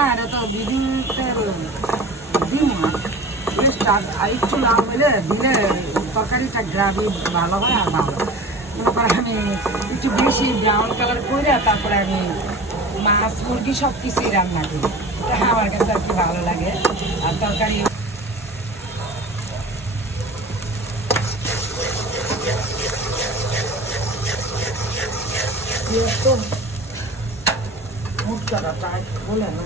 না এটা তো বিডিতে ডিম আর একটু লাভ হলে দিলে তরকারিটা গ্রাভি ভালো হয় আর ভালো। মনে করে আমি একটু বেশি ব্রাউন কালার করে তারপরে আমি মাছ মুরগি সব কিছুই রান্না করি, এটা আমার কাছে আর কি ভালো লাগে। আর তরকারি তো মুখটা টাইট বলে না।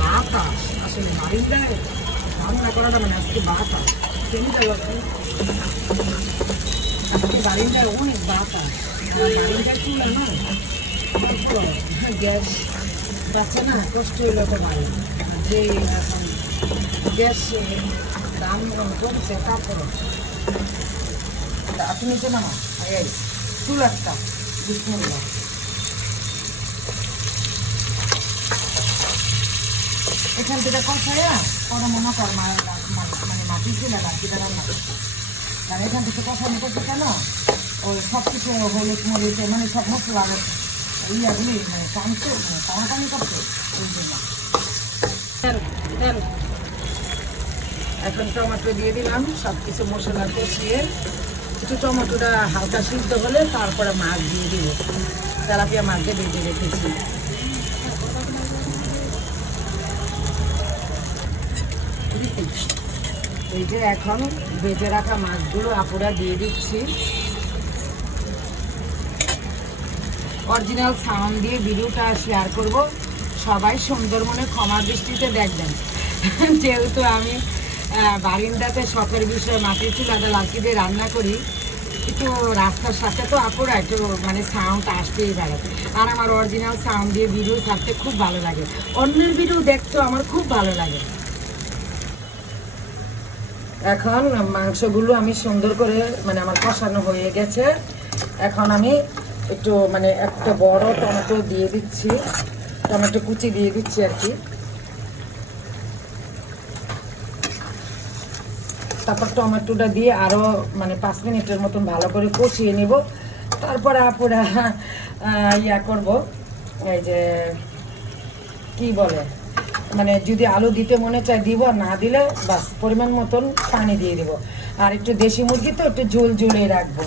বাতাস আসলে বাড়িটায় রান্না করাটা মানে আজকে বাতাস আজকে বাড়িটায় অনেক বাতাস। বাড়িটায় চুলা না গ্যাস পাচ্ছে না, কষ্ট হইল তো বাড়ি যে এখন গ্যাস দাম কমছে। তারপরে আপনি নিচে নামা এই চুলারটা বিসমিল্লাহ। এখান থেকে কষাইয়া পরে মনে কর মানে মাটির চুলা রাখিটা রান্না করছে। কারণ এখান থেকে কষানো করছে কেন ওই সব কিছু হলুদ মরিচ মানে সব মশলা ইয়াগুলি মানে টানছে মানে টানাটানি করছে ওই জন্য। এখন টমেটো দিয়ে দিলাম, সব কিছু মশলা কষিয়ে একটু টমেটোটা হালকা সিদ্ধ হলে তারপরে মাছ দিয়ে দিব। তেলাপিয়া মাছ দিয়ে ভেজে রেখেছি। এই যে এখন বেজে রাখা মাছগুলো আপুরা দিয়ে দিচ্ছি। অরিজিনাল সাউন্ড দিয়ে ভিডিওটা শেয়ার করব, সবাই সুন্দর মনে ক্ষমা দৃষ্টিতে দেখবেন। যেহেতু আমি বারিন্দাতে শখের বিষয়ে মাটির চুলাটা লাকি দিয়ে রান্না করি, একটু রাস্তার সাথে তো আপুরা একটু মানে সাউন্ড আসতেই পারে। আর আমার অরিজিনাল সাউন্ড দিয়ে ভিডিও ছাড়তে খুব ভালো লাগে, অন্যের ভিডিও দেখতেও আমার খুব ভালো লাগে। এখন মাংসগুলো আমি সুন্দর করে মানে আমার কষানো হয়ে গেছে। এখন আমি একটু মানে একটা বড় টমেটো দিয়ে দিচ্ছি, টমেটো কুচি দিয়ে দিচ্ছি আর কি। তারপর টমেটোটা দিয়ে আরও মানে 5 মিনিটের মতন ভালো করে কষিয়ে নিব। তারপরে আপুরা ইয়া করব, এই যে কি বলে মানে যদি আলু দিতে মনে চায় দিব, না দিলে বাস পরিমাণ মতন পানি দিয়ে দিব। আর একটু দেশি মুরগি তো একটু ঝোল ঝোলে রাখবো।